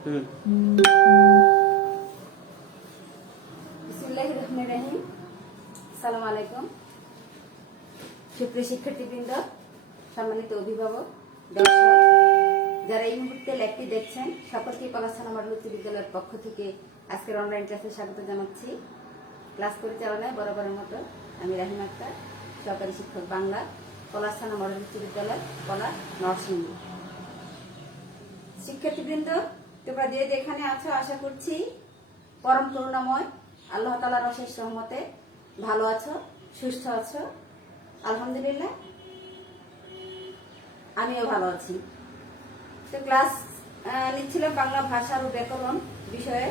বিসমিল্লাহির রহমানির রহিম। আসসালামু আলাইকুম। সুপ্রিয় শিক্ষার্থীবৃন্দ, সম্মানিত অভিভাবক, দর্শক, যারা এই মুহূর্তে ল্যাবটি দেখছেন, সকলকে পলাশথানা মডেল উচ্চ বিদ্যালয়ের পক্ষ থেকে আজকের অনলাইন ক্লাসে স্বাগত জানাচ্ছি। ক্লাস পরিচালনায় বরাবরের মতো আমি রাহিমা আক্তার, সহকারী শিক্ষক বাংলা, পলাশথানা মডেল উচ্চ বিদ্যালয়, পলাশ, নরসিংদী। শিক্ষার্থীবৃন্দ, তোমরা যে যেখানে আছো আশা করছি পরম করুণাময় আল্লাহ তাআলার অশেষ রহমতে ভালো আছো, সুস্থ আছো। আলহামদুলিল্লাহ, আমিও ভালো আছি। তো ক্লাস নিচ্ছিলাম বাংলা ভাষা ও ব্যাকরণ বিষয়ে।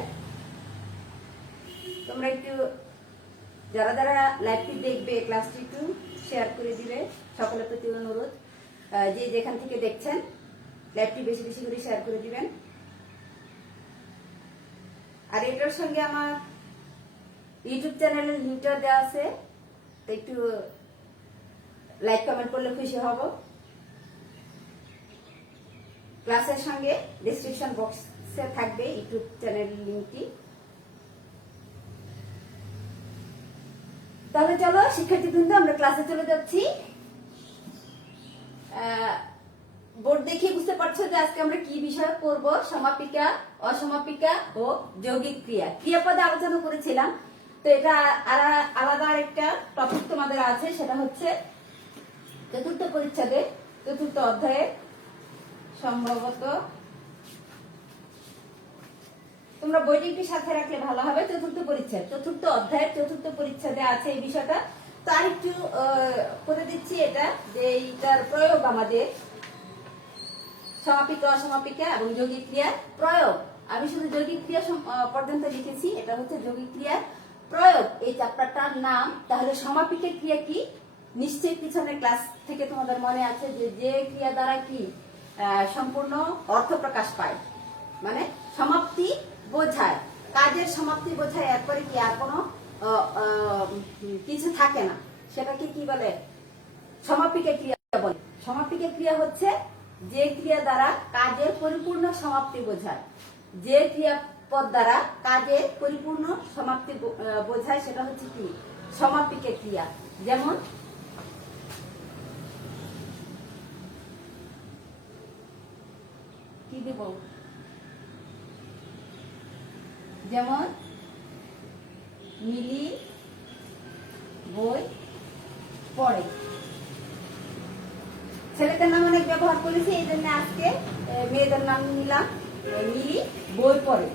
তোমরা একটু যারা যারা লাইভটি দেখবে ক্লাসটি একটু শেয়ার করে দিবে। সকলের প্রতি অনুরোধ, যে যেখান থেকে দেখছেন লাইভটি বেশি বেশি করে শেয়ার করে দিবেন। আর এটার সঙ্গে আমার ইউটিউব চ্যানেলের লিঙ্কটা দেওয়া আছে, তো একটু লাইক কমেন্ট করলে খুশি হব। ক্লাসের সঙ্গে ডেসক্রিপশন বক্সে থাকবে ইউটিউব চ্যানেলের লিঙ্কটি। তাহলে চলো শিক্ষার্থীবৃন্দ, আমরা ক্লাসে চলে যাচ্ছি। বোর্ড দেখে বুঝতে পারছো যে আজকে আমরা কি বিষয় করব। সমাপিকা, অসমাপিকা ও যৌগিক ক্রিয়া, ক্রিয়াপদে আলোচনা করেছিলাম। তো এটা আলাদা একটা টপিক তোমাদের আছে, সেটা হচ্ছে চতুর্থ পরিচ্ছেদে, চতুর্থ অধ্যায়ে সম্ভবত তোমরা বইটি একটু সাথে রাখলে ভালো হবে। চতুর্থ পরিচ্ছেদ, চতুর্থ অধ্যায়ের চতুর্থ পরিচ্ছেদে আছে এই বিষয়টা। তার একটু করে দিচ্ছি এটা, যে এইটার প্রয়োগ আমাদের সমাপিকা, অসমাপিকা এবং যৌগিক ক্রিয়ার প্রয়োগ। আমি শুধু যৌগিক ক্রিয়া পর্যন্ত লিখেছি, এটা হচ্ছে যৌগিক ক্রিয়ার প্রয়োগ এই চ্যাপ্টারটার নাম। তাহলে সমাপিকা ক্রিয়া কি, নিশ্চয়ই পিছনের ক্লাস থেকে তোমাদের মনে আছে যে যে ক্রিয়া দ্বারা কি সম্পূর্ণ অর্থ প্রকাশ পায়, মানে সমাপ্তি বোঝায়, কাজের সমাপ্তি বোঝায়, এরপরে কি আর কোনো কিছু থাকে না, সেটাকে কি বলে? সমাপিকা ক্রিয়া বলে। সমাপিকা ক্রিয়া হচ্ছে যে ক্রিয়া দ্বারা কাজের পরিপূর্ণ সমাপ্তি বোঝায়, যে ক্রিয়াপদ দ্বারা কাজের পরিপূর্ণ সমাপ্তি বোঝায়, সেটা হচ্ছে কি সমাপিকা ক্রিয়া। যেমন কি দেব, যেমন মিলি বই পড়ে। ছেলেদের নাম অনেক ব্যবহার করেছি, এই জন্য আজকে মেয়েদের নাম নিলাম। মিলি বই পড়ে।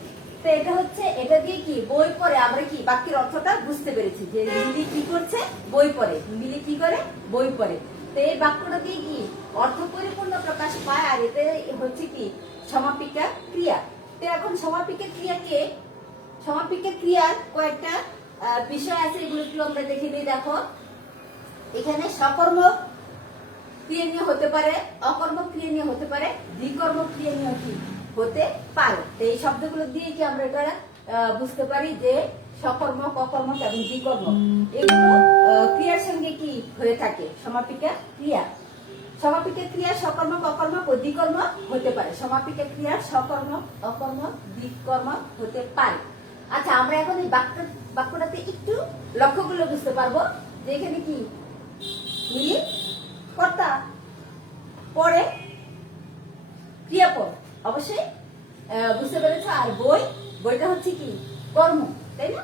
তো এটা হচ্ছে, এটা দিয়ে কি বই পড়ে আমরা কি বাক্যের অর্থটা বুঝতে পেরেছি যে মিলি কি করছে, বই পড়ে। মিলি কি করে, বই পড়ে। তো এই বাক্যটা দিয়ে কি অর্থ পরিপূর্ণ প্রকাশ পায়, আর এতে হচ্ছে কি সমাপিকা ক্রিয়া। তো এখন সমাপিকা ক্রিয়াকে, সমাপিকা ক্রিয়ার কয়েকটা বিষয় আছে, এগুলো একটু আমরা দেখে নিই। দেখো, এখানে সকর্মক ক্রিয়া নিয়ে হতে পারে, অকর্মক ক্রিয়া নিয়ে হতে পারে, দ্বিকর্মক ক্রিয়া নিয়ে কি হতে পারে। তো এই শব্দগুলো দিয়ে কি আমরা এটা বুঝতে পারি যে সকর্মক, অকর্মক এবং দ্বিকর্মক এগুলো ক্রিয়ার সঙ্গে কি হয়ে থাকে সমাপিকা ক্রিয়া। সমাপিকা ক্রিয়া সকর্মক, অকর্মক ও দ্বিকর্মক হতে পারে। সমাপিকা ক্রিয়া সকর্মক, অকর্মক, দ্বিকর্মক হতে পারে। আচ্ছা, আমরা এখন এই বাক্যটাতে একটু লক্ষ্য করলে বুঝতে পারবো যে এখানে কি মিলি কর্তা, পরে ক্রিয়াপদ, অবশ্যই বুঝতে পেরেছ। আর বই, বইটা হচ্ছে কি কর্ম, তাই না?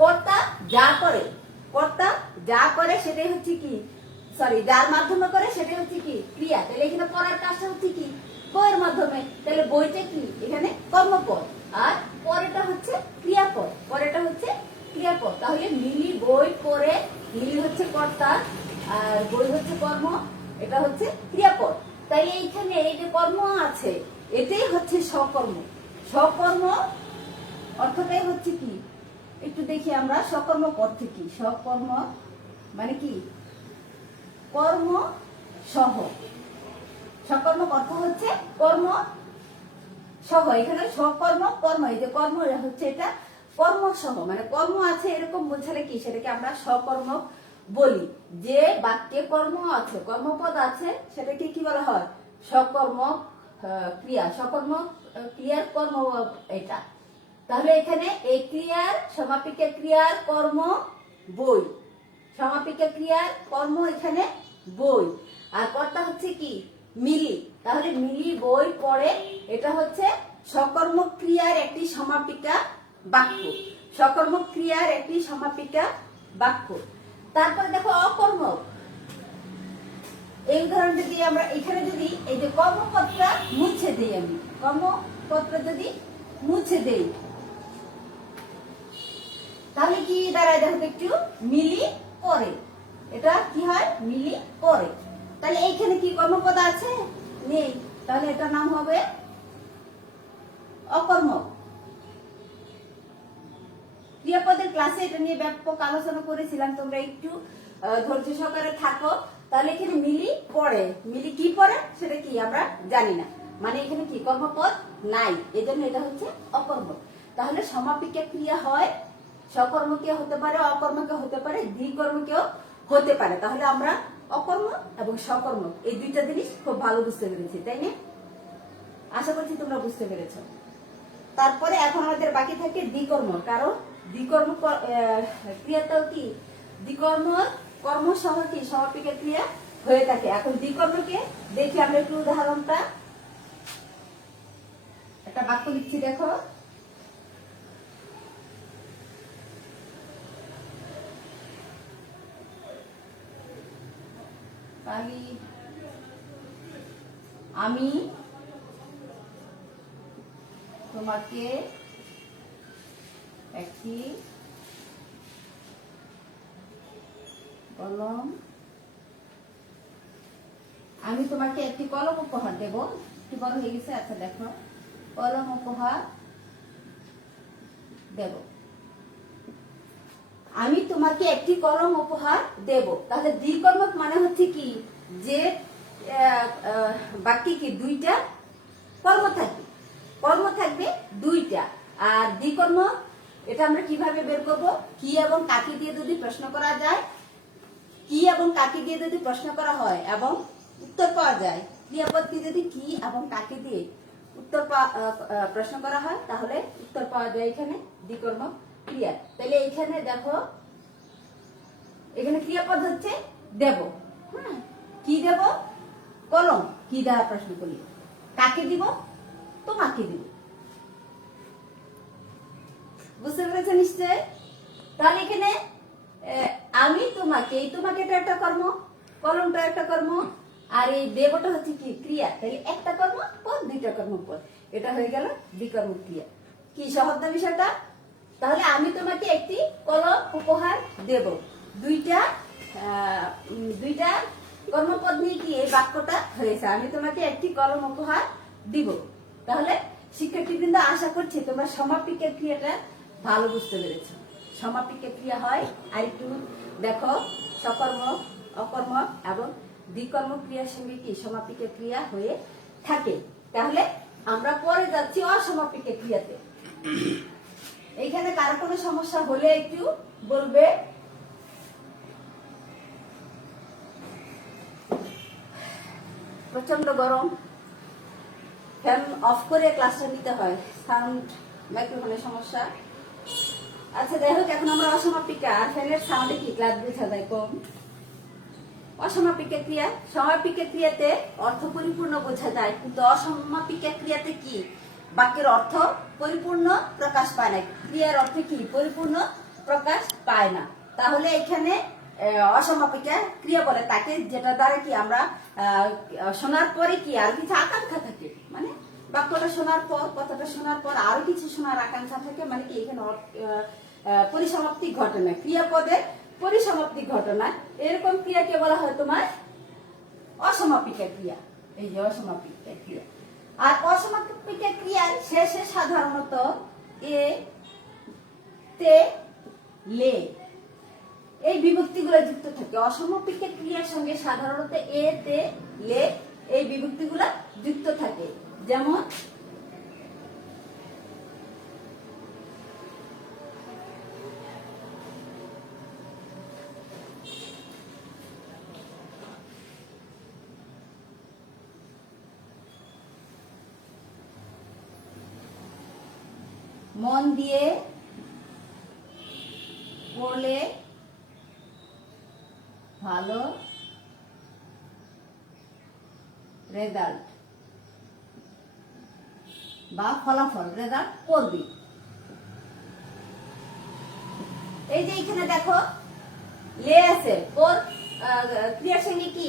কর্তা যা করে, কর্তা যা করে সেটাই হচ্ছে কি, সরি, যার মাধ্যমে করে সেটাই হচ্ছে কি ক্রিয়া। তাহলে এখানে পড়ার কাজটা হচ্ছে কি বইয়ের মাধ্যমে। তাহলে বইটা কি এখানে কর্মপদ, আর পরেটা হচ্ছে ক্রিয়াপদ, পরেটা হচ্ছে ক্রিয়াপদ। তাহলে মিলি বই পড়ে, মিলি হচ্ছে কর্তা আর বই হচ্ছে কর্ম, এটা হচ্ছে ক্রিয়াপদ। তাই এইখানে এই যে কর্ম আছে, এটাই হচ্ছে সকর্ম। সকর্ম অর্থটাই হচ্ছে কি, একটু দেখি আমরা সকর্ম অর্থে কি। সকর্ম মানে কি কর্ম সহ। সকর্ম অর্থ হচ্ছে কর্ম সহ। এখানে সকর্ম কর্ম, এই যে কর্ম হচ্ছে এটা কর্ম সহ, মানে কর্ম আছে এরকম বোঝালে কি সেটাকে আমরা সকর্ম বলি। যে বাক্যে কর্ম আছে, কর্মপদ আছে, সেটাকে কি বলা হয় সকর্ম ক্রিয়া। সকর্ম ক্রিয়া ক্রিয়ার কর্ম এটা। তাহলে এখানে এই ক্রিয়ার সমাপিকা ক্রিয়ার কর্ম বই, সমাপিকা ক্রিয়ার কর্ম এখানে বই, আর কর্তা হচ্ছে কি মিলি। তাহলে মিলি বই পড়ে, এটা হচ্ছে সকর্মক ক্রিয়ার একটি সমাপিকা বাক্য, সকর্মক ক্রিয়ার একটি সমাপিকা বাক্য। তারপরে দেখো অকর্মক, এই উদাহরণ যদি আমরা এখানে যদি এই যে কর্মপদটা মুছে দেই, আমি কর্মপদটা যদি মুছে দেই তাহলে কি দাঁড়ায় দেখো একটু, মিলি পরে, এটা কি হয় মিলি পরে। তাহলে এইখানে কি কর্মপদ আছে? নেই, তাহলে এটার নাম হবে অকর্মক। ক্রিয়াপদের ক্লাসে এটা নিয়ে ব্যাপক আলোচনা করেছিলাম, তোমরা একটু ধৈর্য সহকারে থাকো। তাহলে এখানে মিলি পড়ে, মিলি কি পড়ে সেটা কি আমরা জানি না, মানে এখানে কি কর্মপদ নাই, এজন্য এটা হচ্ছে অকর্মক। তাহলে সমাপিকা ক্রিয়া হয় সকর্মকীয় হতে পারে, অকর্মকীয় হতে পারে, দ্বিকর্মকীয় হতে পারে। তাহলে আমরা অকর্ম এবং সকর্ম এই দুইটা জিনিস খুব ভালো বুঝতে পেরেছি, তাই না? আশা করছি তোমরা বুঝতে পেরেছো। তারপরে এখন আমাদের বাকি থাকে দ্বিকর্ম, কারণ দ্বিকর্ম ক্রিয়াটাও কি দ্বিকর্ম কর্ম সহ কি সমাপিকা ক্রিয়া হয়ে থাকে। এখন দ্বিকর্মকে দেখি আমরা একটু উদাহরণটা, একটা বাক্য লিখছি দেখো। আমি তোমাকে একটি কলম, আমি তোমাকে একটি কলম উপহার দেব। একটু বড় হয়ে গেছে, আচ্ছা দেখো, কলম উপহার দেব, আমি তোমাকে একটি কলম উপহার দেব। তাহলে দ্বিকর্মক মানে হচ্ছে কি যে বাকি কি দুইটা কর্ম থাকবে, কর্ম থাকবে দুইটা। আর দ্বিকর্ম এটা আমরা কিভাবে বের করব? কি এবং কাকে দিয়ে যদি প্রশ্ন করা যায়, কি এবং কাকে দিয়ে যদি প্রশ্ন করা হয় এবং উত্তর পাওয়া যায়, ক্রিয়াপদকে যদি কি এবং কাকে দিয়ে উত্তর প্রশ্ন করা হয় তাহলে উত্তর পাওয়া যায় এখানে দ্বিকর্মক ক্রিয়া। তাহলে এখানে দেখো, এখানে ক্রিয়াপদ হচ্ছে দেব, হ্যাঁ, কি দেব? কলম, কি দ্বারা প্রশ্ন করি, কাকে দিব? তোমাকে দিব। বুঝতে পেরেছ নিশ্চয়? তাহলে এখানে আমি তোমাকে, এই তোমাকে এটা একটা কর্ম, কলমটা একটা কর্ম, আর এই দেবটা হচ্ছে কি ক্রিয়া। তাহলে একটা কর্ম পদ, দুইটা কর্মপদ, এটা হয়ে গেল দ্বিকর্মক ক্রিয়া। কি সহজ না বিষয়টা? তাহলে আমি তোমাকে একটি কলম উপহার দেব, দুইটা কর্মপদ নিয়ে কি এই বাক্যটা হয়েছে, আমি তোমাকে একটি কলম উপহার দিব। তাহলে শিক্ষার্থীবৃন্দ, আশা করছি তোমরা সমাপিকা ক্রিয়াটা ভালো বুঝতে পেরেছ। সমাপিকা ক্রিয়া হয়, আর একটু দেখো, সকর্মক, অকর্মক এবং দ্বিকর্মক ক্রিয়ার সঙ্গে কি সমাপিকা ক্রিয়া হয়ে থাকে। তাহলে আমরা পরে যাচ্ছি অসমাপিকা ক্রিয়াতে। এইখানে কারো কোনো সমস্যা হলে একটু বলবে। প্রচন্ড গরম, ফ্যান অফ করে ক্লাসটা নিতে হয়, সাউন্ড মাইক্রোফোনের সমস্যা। আচ্ছা যাই হোক, এখন আমরা অসমাপিকা, আর ফ্যানের সাউন্ডে কি ক্লাস বোঝা যায় কম। অসমাপিকা ক্রিয়া, সমাপিকা ক্রিয়াতে অর্থ পরিপূর্ণ বোঝা যায়, কিন্তু অসমাপিকা ক্রিয়াতে কি বাক্যের অর্থ পরিপূর্ণ প্রকাশ পায় না, ক্রিয়ার অর্থে কি পরিপূর্ণ প্রকাশ পায় না। তাহলে এখানে অসমাপিকা ক্রিয়া বলে তাকে, যেটা দ্বারা কি আমরা শোনার পরে কি আর কিছু আকাঙ্ক্ষা থাকে, মানে বাক্যটা শোনার পর, কথাটা শোনার পর আরো কিছু শোনার আকাঙ্ক্ষা থাকে, মানে কি এখানে পরিসমাপ্তি ঘটনা, ক্রিয়াপদের পরিসমাপ্তি ঘটনা, এরকম ক্রিয়াকে বলা হয় তোমার অসমাপিকা ক্রিয়া। এই যে অসমাপিকা ক্রিয়া। আর অসমাপিকা ক্রিয়ার শেষে সাধারণত এ, তে, লে এই বিভক্তিগুলো যুক্ত থাকে। অসমাপিকা ক্রিয়ার সঙ্গে সাধারণত এ, তে, লে এই বিভক্তিগুলো যুক্ত থাকে। যেমন মন দিয়ে পড়লে ভালো রেজাল্ট বা ফলাফল রেজাল্ট করবি। এই যে এখানে দেখো লে আছে, ওর ক্রিয়ার সঙ্গে কি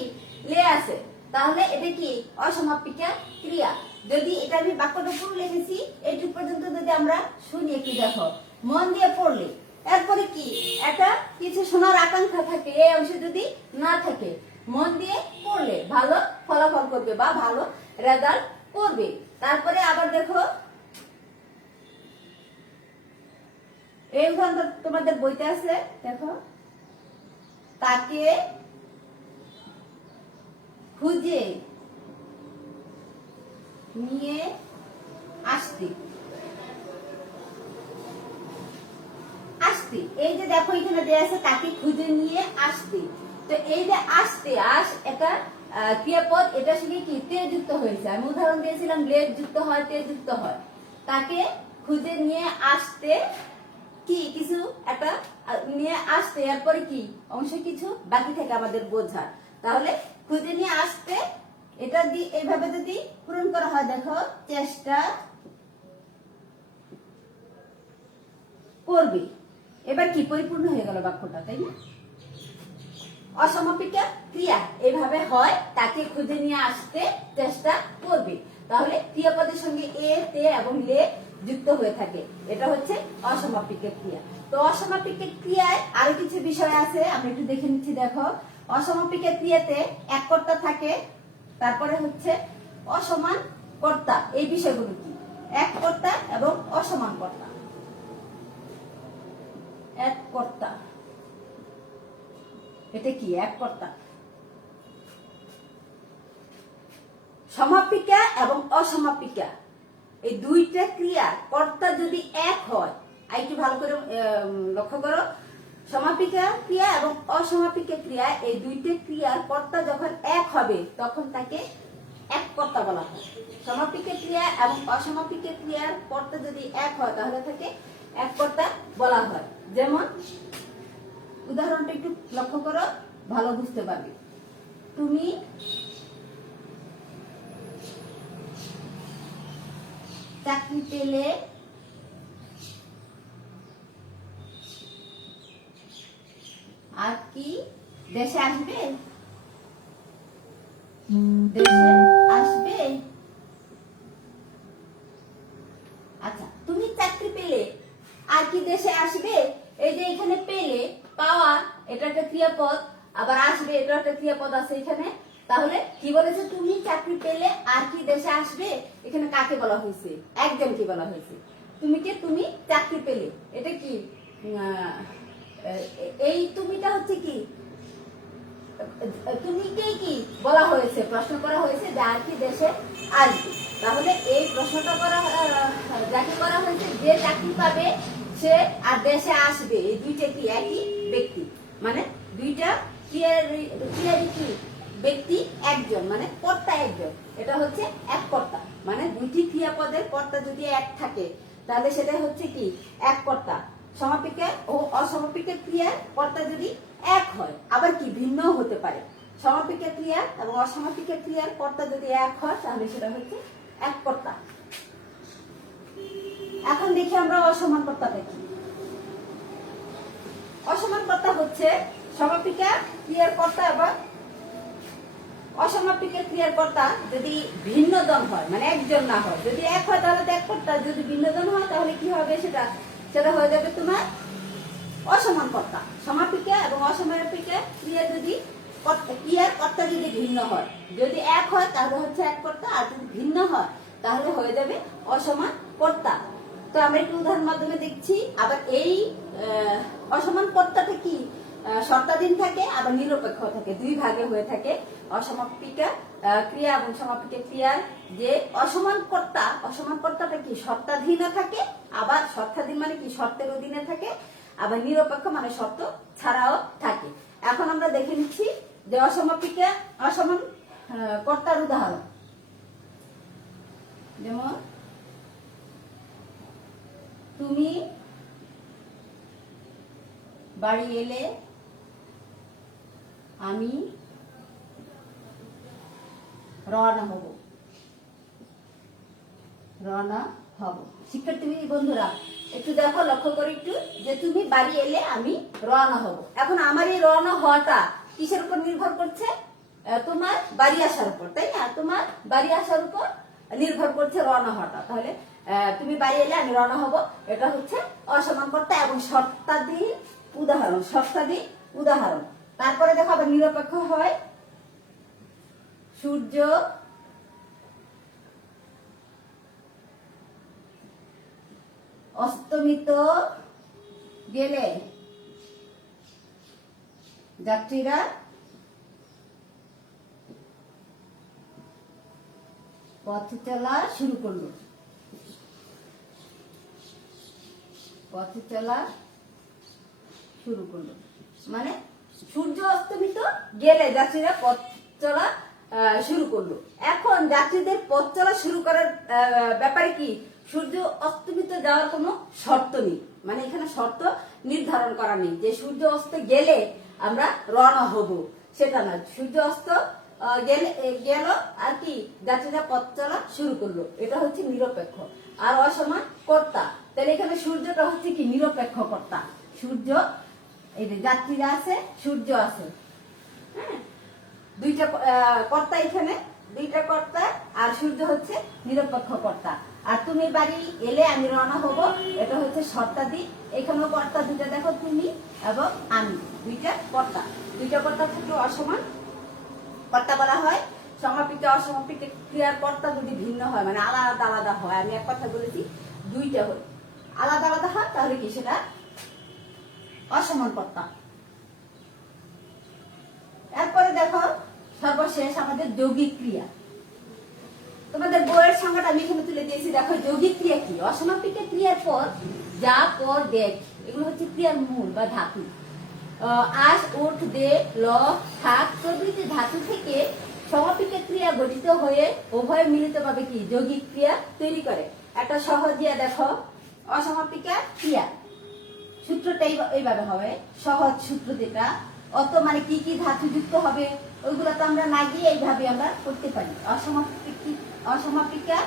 লে আছে, তাহলে এটা কি অসমাপিকা ক্রিয়া। যদি এটা আমি বাক্যটা পুরো লিখেছি এইটুকু পর্যন্ত যদি আমরা শুনি একটু দেখো, মন দিয়ে পড়লে, এরপরে কি একটা কিছু শোনার আকাঙ্ক্ষা থাকে, এই অংশ যদি না থাকে, মন দিয়ে পড়লে ভালো ফলাফল করবে বা ভালো রেজাল্ট করবে। তারপরে আবার দেখো এই উদাহরণটা তোমাদের বইতে আছে, দেখো তাকে খুঁজে নিয়ে আসতে। আসতে, এই যে দেখো এখানে দেয়া আছে তাকে খুঁজে নিয়ে আসতে। তো এই যে আসতে, আস এটা ক্রিয়াপদ, এটার সঙ্গে কি তে যুক্ত হয়েছে। আমি উদাহরণ দিয়েছিলাম লেট যুক্ত হয়, তে যুক্ত হয়। তাকে খুঁজে নিয়ে আসতে কি কিছু একটা নিয়ে আসতে, এরপরে কি অংশ কিছু বাকি থাকে আমাদের বোঝার। তাহলে খুঁজে নিয়ে আসতে এটা দিয়ে এইভাবে যদি পূরণ করা হয়, দেখো চেষ্টা করবে, এবার কি পরিপূর্ণ হয়ে গেল বাক্যটা, তাই না? অসমাপিকা ক্রিয়া এভাবে হয়, তাকে খুঁজে নিয়ে আসতে চেষ্টা করবে। তাহলে ক্রিয়াপদের সঙ্গে এ, তে এবং লে যুক্ত হয়ে থাকে, এটা হচ্ছে অসমাপিকা ক্রিয়া। তো অসমাপিকা ক্রিয়ায় আরো কিছু বিষয় আছে, আমরা একটু দেখে নিচ্ছি। দেখো অসমাপিকা ক্রিয়াতে এক কর্তা থাকে, তারপরে হচ্ছে অসমান কর্তা। এই বিষয়গুলো কি, এক কর্তা এবং অসমান কর্তা। এক কর্তা, এটা কি এক কর্তা। সমাপিকা এবং অসমাপিকা এই দুইটা ক্রিয়া কর্তা যদি এক হয়, একটু ভালো করে লক্ষ্য করো, সমাপিকা ক্রিয়া এবং অসমাপিকা ক্রিয়া এই দুইটা ক্রিয়ার কর্তা যখন এক হবে তখন তাকে এক কর্তা বলা হয়। সমাপিকা ক্রিয়া এবং অসমাপিকা ক্রিয়ার কর্তা যদি এক হয় তাহলে তাকে এক কর্তা বলা হয়। যেমন উদাহরণটা একটু লক্ষ্য করো, ভালো বুঝতে পারবে। তুমি চাকরি পেলে আর কি দেশে আসবে? দেশে আসবে। আচ্ছা, তুমি চাকরি পেলে আর কি দেশে আসবে, এই যে এখানে পেলে, পাওয়া এটা একটা ক্রিয়াপদ, আবার আসবে এটা একটা ক্রিয়াপদ আছে এখানে। তাহলে কি বলেছে, তুমি চাকরি পেলে আর কি দেশে আসবে, এখানে কাকে বলা হয়েছে, একজনকে বলা হয়েছে। তুমি কে, তুমি চাকরি পেলে, এটা কি এই তুমিটা হচ্ছে কি, তুমিকেই কি বলা হয়েছে, প্রশ্ন করা হয়েছে যে আর কি দেশে আসবে। তাহলে এই প্রশ্নটা করা যাকে করা হয়েছে, যে চাকরি পাবে সে আর দেশে আসবে, এই দুইটা কি একই ব্যক্তি, মানে দুইটা ক্রিয়ারই কি ব্যক্তি একজন, মানে কর্তা একজন, এটা হচ্ছে এক কর্তা। মানে দুইটি ক্রিয়াপদের কর্তা যদি এক থাকে তাহলে সেটা হচ্ছে কি এক কর্তা। সমাপিকা ও অসমাপিকা ক্রিয়ার কর্তা যদি এক হয়, আবার কি ভিন্ন হতে পারে। সমাপিকা ক্রিয়া এবং অসমাপিকা ক্রিয়ার কর্তা যদি এক হয় তাহলে সেটা হচ্ছে এক কর্তা। এখন দেখি আমরা অসমান কর্তাটা কি। অসমান কর্তা হচ্ছে সমাপিকা ক্রিয়ার কর্তা এবং অসমাপিকা ক্রিয়ার কর্তা যদি ভিন্ন জন হয়, মানে একজন না হয়। যদি এক হয় তাহলে তো এক কর্তা, যদি ভিন্ন জন হয় তাহলে কি হবে, সেটা হয়ে যাবে তোমার অসমান কর্তা। সমাপিকা এবং অসমাপিকা ক্রিয়া যদি ক্রিয়ার কর্তা যদি ভিন্ন হয়, যদি এক হয় তাহলে হচ্ছে এক কর্তা, আর যদি ভিন্ন হয় তাহলে হয়ে যাবে অসমান কর্তা। তো আমরা একটু উদাহরণ মাধ্যমে দেখছি। আবার এই অসমান কর্তাটা কি শর্তাধীন থাকে, আবার নিরপেক্ষ থাকে, দুই ভাগে হয়ে থাকে। অসমাপিকা ক্রিয়া এবং সমাপিকা ক্রিয়ার যে অসমান কর্তাটা কি শর্তাধীন থাকে, আবার শর্তাধীন মানে কি শর্তের অধীনে থাকে, আবার নিরপেক্ষ মানে শর্ত ছাড়াও থাকে। এখন আমরা দেখে নিচ্ছি যে অসমাপিকা অসমান কর্তার উদাহরণ। যেমন তুমি বাড়ি এলে আমি রওনা হব। রওনা হব। শিক্ষার্থী বন্ধুরা একটু দেখো, লক্ষ্য করে একটু, যে তুমি বাড়ি এলে আমি রওনা হব। এখন আমার এই রওনা হওয়াটা কিসের উপর নির্ভর করছে? তোমার বাড়ি আসার উপর, তাই না? তোমার বাড়ি আসার উপর নির্ভর করছে রওনা হওয়াটা। তাহলে তুমি বাড়ি এলে আমি রওনা হব, এটা হচ্ছে অসমান কর্তা এবং শর্তাধীন উদাহরণ। শর্তাধীন উদাহরণ। তারপরে দেখো আবার নিরপেক্ষ হয়, সূর্য অস্তমিত গেলে যাত্রীরা পথ চলা শুরু করলো। পথ চলা শুরু করলো মানে সূর্য অস্তমিত গেলে যাত্রীরা পথ চলা শুরু করলো। এখন যাত্রীদের পথ চলা শুরু করার ব্যাপারে কি সূর্য অস্তমিত যাওয়ার কোনো শর্ত নেই, মানে এখানে শর্ত নির্ধারণ করা নেই যে সূর্য অস্ত গেলে আমরা রওনা হব, সেটা না। সূর্য অস্ত গেল আর কি যাত্রীরা পথ চলা শুরু করলো, এটা হচ্ছে নিরপেক্ষ। আর অসমান কর্তা, তাহলে এখানে সূর্যটা হচ্ছে কি নিরপেক্ষ কর্তা। সূর্য, এই যে যাত্রীরা আছে, সূর্য আছে, হ্যাঁ, দুইটা কর্তা, এখানে দুইটা কর্তা, আর সূর্য হচ্ছে নিরপেক্ষ কর্তা। আর তুমি বাড়ি এলে আমি রওনা হব, এটা হচ্ছে শর্তাদি। এখানেও কর্তা দুইটা দেখো, তুমি এবং আমি, দুইটা কর্তা। দুইটা কর্তার ক্ষেত্রে অসমান কর্তা বলা হয়। সমাপিত অসমাপিত ক্রিয়ার কর্তা যদি ভিন্ন হয়, মানে আলাদা আলাদা হয়, আমি এক কথা বলেছি, দুইটা হয় আলাদা আলাদা হয়, তাহলে কি সেটা অসমান কর্তা। এরপরে দেখো সর্বশেষ আমাদের যৌগিক ক্রিয়া। তোমাদের বইয়ের সংজ্ঞাটা আমি এখানে তুলে দিয়েছি। দেখো যৌগিক ক্রিয়া কি? অসমাপিত ক্রিয়ার পর যা, পর, দেখ, এগুলো হচ্ছে ক্রিয়ার মূল বা ধাতু। আস, উঠ, দে, ল, থাক প্রভৃতি ধাতু থেকে সমাপিত ক্রিয়া গঠিত হয়ে উভয় মিলিতভাবে কি যৌগিক ক্রিয়া তৈরি করে। একটা সহজ দেখো, অসমাপিকা ক্রিয়া সূত্রটা এইভাবে হবে, সহজ সূত্র যেটা, অত মানে কি কি ধাতু যুক্ত হবে ওইগুলো তো আমরা না গিয়ে এইভাবে আমরা করতে পারি। অসমাপিকা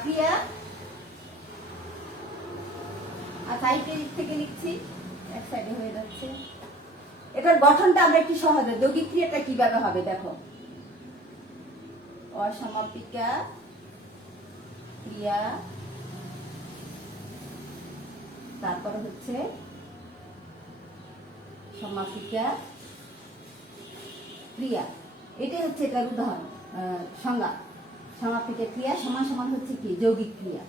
ক্রিয়া, সাইডের থেকে লিখছি, এক সাইডে হয়ে যাচ্ছে। এটার গঠনটা আমরা একটু সহজে, যৌগিক ক্রিয়াটা কিভাবে হবে দেখো। অসমাপিকা ক্রিয়া, তারপরে হচ্ছে সমাপিকা ক্রিয়া, এটাই হচ্ছে এটার উদাহরণ সংজ্ঞা। সমাপিকা ক্রিয়া সমান সমান হচ্ছে কি যৌগিক ক্রিয়া,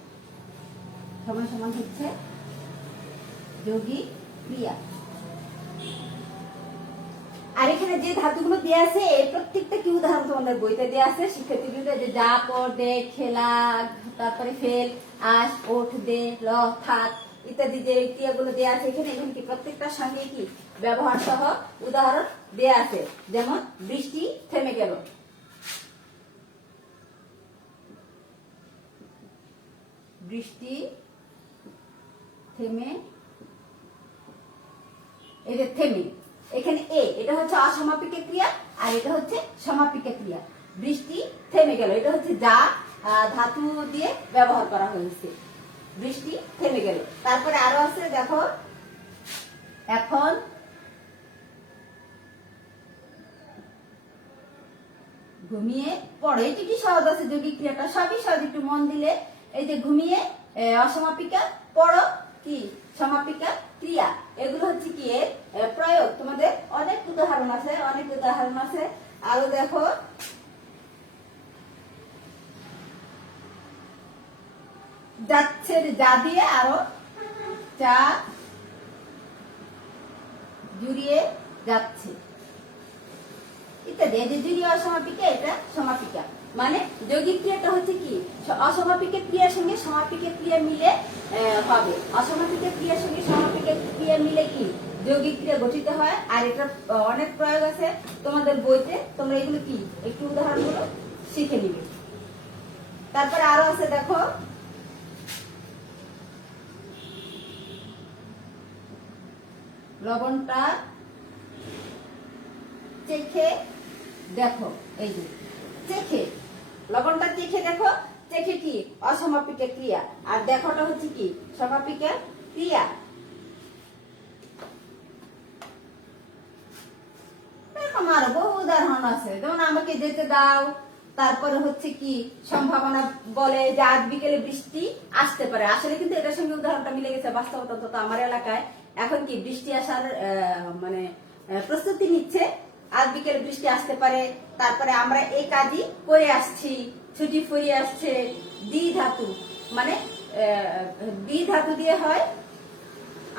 সমান সমান হচ্ছে যৌগিক ক্রিয়া। আর এখানে যে ধাতুগুলো দেওয়া আছে এই প্রত্যেকটা কি উদাহরণ তোমাদের বইতে দেওয়া আছে শিক্ষার্থীদের, যে যা, পর, দে, খেলা, তারপরে ফেল, আস, ওঠ, দে, ল, থাক ইত্যাদি যে ক্রিয়াগুলো দেওয়া আছে এখানে, এখানে কি প্রত্যেকটার সঙ্গে কি ব্যবহার সহ উদাহরণ দেওয়া আছে। যেমন বৃষ্টি থেমে গেল, বৃষ্টি থেমে, এই যে থেমে, এখানে এটা হচ্ছে অসমাপিকা ক্রিয়া আর এটা হচ্ছে সমাপিকা ক্রিয়া। বৃষ্টি থেমে গেল, এটা হচ্ছে যা ধাতু দিয়ে ব্যবহার করা হয়েছে, বৃষ্টি থেমে গেল। তারপরে আরো আছে দেখো, এখন ঘুমিয়ে পড়ো, এটি কি সহজ আছে যৌগিক ক্রিয়াটা, সবই সহজ, একটু মন দিলে। এই যে ঘুমিয়ে অসমাপিকা, পড়ো কি সমাপিকা ক্রিয়া, এগুলো হচ্ছে কি এর প্রয়োগ। তোমাদের অনেক উদাহরণ আছে, অনেক উদাহরণ আছে। আরো দেখো, যাচ্ছে, যা দিয়ে আরো চা জুড়িয়ে যাচ্ছে ইত্যাদি। এই যে জুড়িয়ে অসমাপিকা, এটা সমাপিকা। মানে যৌগিক ক্রিয়াটা হচ্ছে কি অসমাপিকা ক্রিয়ার সঙ্গে সমাপিকা ক্রিয়া মিলে হবে, অসমাপিকা ক্রিয়ার সঙ্গে সমাপিকা ক্রিয়া মিলে কি যৌগিক ক্রিয়া গঠিত হয়। আর এটা অনেক প্রয়োগ আছে তোমাদের বইতে, তোমরা এগুলো কি একটু উদাহরণগুলো শিখে নিবে। তারপরে আরো আছে দেখো, লবণটা চেখে দেখো, এই যে চেখে, লবণটা চেখে দেখো, চেখে কি অসমাপিকা ক্রিয়া, আর দেখোটা হচ্ছে কি সমাপিকা ক্রিয়া। আমার বহু উদাহরণ আছে, যেমন আমাকে যেতে দাও, তারপরে হচ্ছে কি সম্ভাবনা বলে যে আজ বিকেলে বৃষ্টি আসতে পারে। আসলে কিন্তু এটার সঙ্গে উদাহরণটা মিলে গেছে, বাস্তবতা তো আমার এলাকায় এখন কি বৃষ্টি আসার মানে প্রস্তুতি নিচ্ছে, আজ বিকেলে বৃষ্টি আসতে পারে। তারপরে আমরা এই কাজই করে আসছি, ছুটি ফুরিয়ে আসছে। দ্বি ধাতু মানে দ্বি ধাতু দিয়ে হয়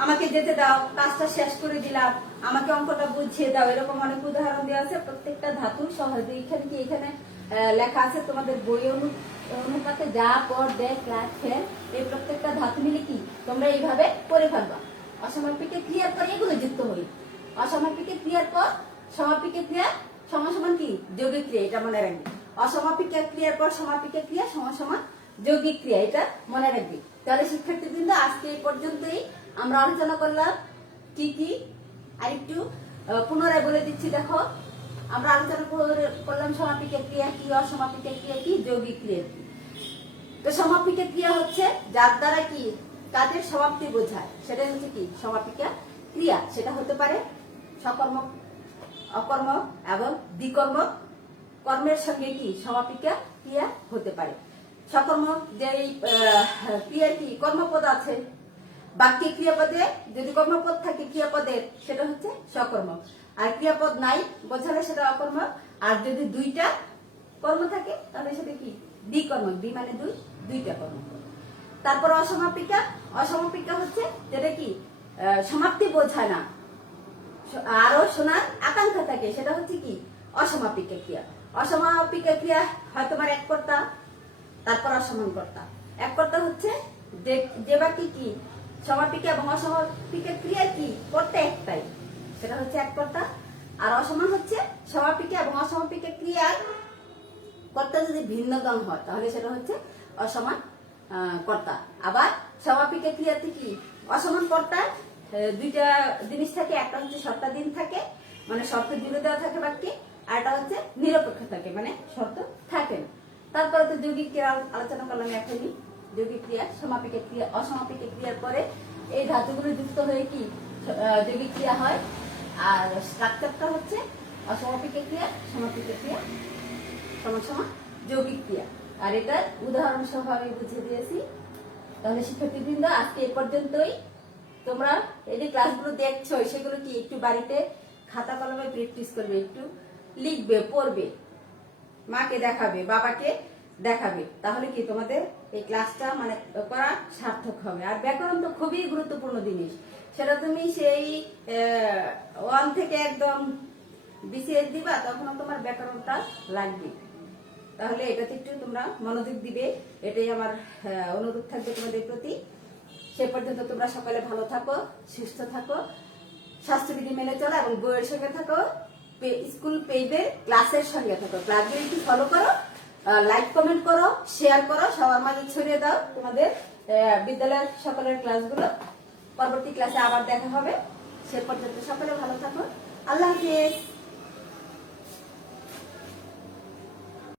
আমাকে যেতে দাও, কাজটা শেষ করে দিলাম, আমাকে অঙ্কটা বুঝিয়ে দাও, এরকম অনেক উদাহরণ দেওয়া আছে। প্রত্যেকটা ধাতুর সহজে এখানে কি এখানে লেখা আছে তোমাদের বই অনুপাতে, যা পর দেখ ক্লাস ফের, এই প্রত্যেকটা ধাতু মিলে কি তোমরা এইভাবে করে ফেলবা। অসমাপিকে ক্রিয়ার পর এগুলো যুক্ত হই, অসমাপিকে ক্রিয়ার পর সমাপিকে ক্রিয়া সমান সমান কি যৌগিক ক্রিয়া, এটা মনে রাখবে। অসমাপিকা ক্রিয়ার পর সমাপিকা ক্রিয়া সমান সমান যৌগিক ক্রিয়া, এটা মনে রাখবে। তাহলে শিক্ষার্থীবৃন্দ আজকে এই পর্যন্তই আমরা আলোচনা করলাম কি কি, আরেকটু পুনরায় বলে দিচ্ছি। দেখো আমরা আলোচনা করলাম সমাপিকা ক্রিয়া কি, অসমাপিকা ক্রিয়া কি, যৌগিক ক্রিয়া কি। তো সমাপিকা ক্রিয়া হচ্ছে যার দ্বারা কি কাজের সমাপ্তি বোঝায়, সেটা হচ্ছে কি সমাপিকা ক্রিয়া। সেটা হতে পারে সকর্মক, অকর্মক এবং দ্বিকর্মক কর্মের সঙ্গে কি সমাপিকা ক্রিয়া হতে পারে। সকর্মক যে ক্রিয়ার কি কর্মপদ আছে, বাক্যে ক্রিয়াপদে যদি কর্মপদ থাকে ক্রিয়াপদের, সেটা হচ্ছে সকর্মক। আর ক্রিয়াপদ নাই বোঝালে সেটা অকর্মক। আর যদি দুইটা কর্ম থাকে তাহলে সেটা কি দ্বিকর্মক, দ্বি মানে দুই, দুইটা কর্ম। তারপর অসমাপিকা, অসমাপিকা হচ্ছে যেটা কি সমাপ্তি বোঝায় না, আরো শোনার আকাঙ্ক্ষা থাকে, সেটা হচ্ছে কি অসমাপিকা ক্রিয়া। অসমাপিকা ক্রিয়া হয়তো এক কর্তা, তারপর অসমান কর্তা। এক কর্তা হচ্ছে যে বাক্যে কি সমাপিকা এবং অসমাপিকা ক্রিয়া কি কর্তা একটাই, সেটা হচ্ছে এক কর্তা। আর অসমান হচ্ছে সমাপিকা এবং অসমাপিকা ক্রিয়ার কর্তা যদি ভিন্ন দল হয় তাহলে সেটা হচ্ছে অসমান কর্তা। আবার সমাপিকা ক্রিয়াতে কি অসমান কর্তা দুইটা জিনিস থাকে, একটা হচ্ছে শর্তাধীন থাকে মানে শর্ত জুড়ে দেওয়া থাকে বাক্যে, আর একটা হচ্ছে নিরপেক্ষ থাকে মানে শর্ত থাকে না। তারপরে তো যৌগিক ক্রিয়া আলোচনা করলাম এখনই। যৌগিক ক্রিয়া, সমাপিকা ক্রিয়া, অসমাপিকা ক্রিয়ার পরে এই ধাতুগুলো যুক্ত হয়ে কি যৌগিক ক্রিয়া হয়। আর স্ট্রাকচারটা হচ্ছে অসমাপিকা ক্রিয়া, সমাপিকা ক্রিয়া সমান সমান যৌগিক ক্রিয়া। আর এটার উদাহরণ সহ আমি বুঝিয়ে দিয়েছি। তাহলে শিক্ষার্থীবৃন্দ আজকে এই পর্যন্তই। তোমরা এই যে ক্লাসগুলো দেখছো সেগুলো কি একটু বাড়িতে খাতা কলমে প্র্যাকটিস করবে, একটু লিখবে, পড়বে, মাকে দেখাবে, বাবাকে দেখাবে, তাহলে কি তোমাদের এই ক্লাসটা করা সার্থক হবে। আর ব্যাকরণ তো খুবই গুরুত্বপূর্ণ জিনিস, সেটা তুমি সেই 1 থেকে একদম বিসিএস দিবা তখন তোমার ব্যাকরণটা লাগবে। তাহলে এটাতে একটু তোমরা মনোযোগ দিবে, এটাই আমার অনুরোধ থাকবে তোমাদের প্রতি। সে পর্যন্ত তোমরা সকালে ভালো থাকো, সুস্থ থাকো, স্বাস্থ্যবিধি মেনে চলো এবং বইয়ের সঙ্গে থাকো, স্কুল পেজের ক্লাসের সঙ্গে থাকো। ক্লাসগুলো একটু ফলো করো, লাইক কমেন্ট করো, শেয়ার করো, সবার মাঝে ছড়িয়ে দাও তোমাদের বিদ্যালয়ের সকলের ক্লাসগুলো। পরবর্তী ক্লাসে আবার দেখা হবে, সে পর্যন্ত সকলে ভালো থাকো। আল্লাহ হাফেজ।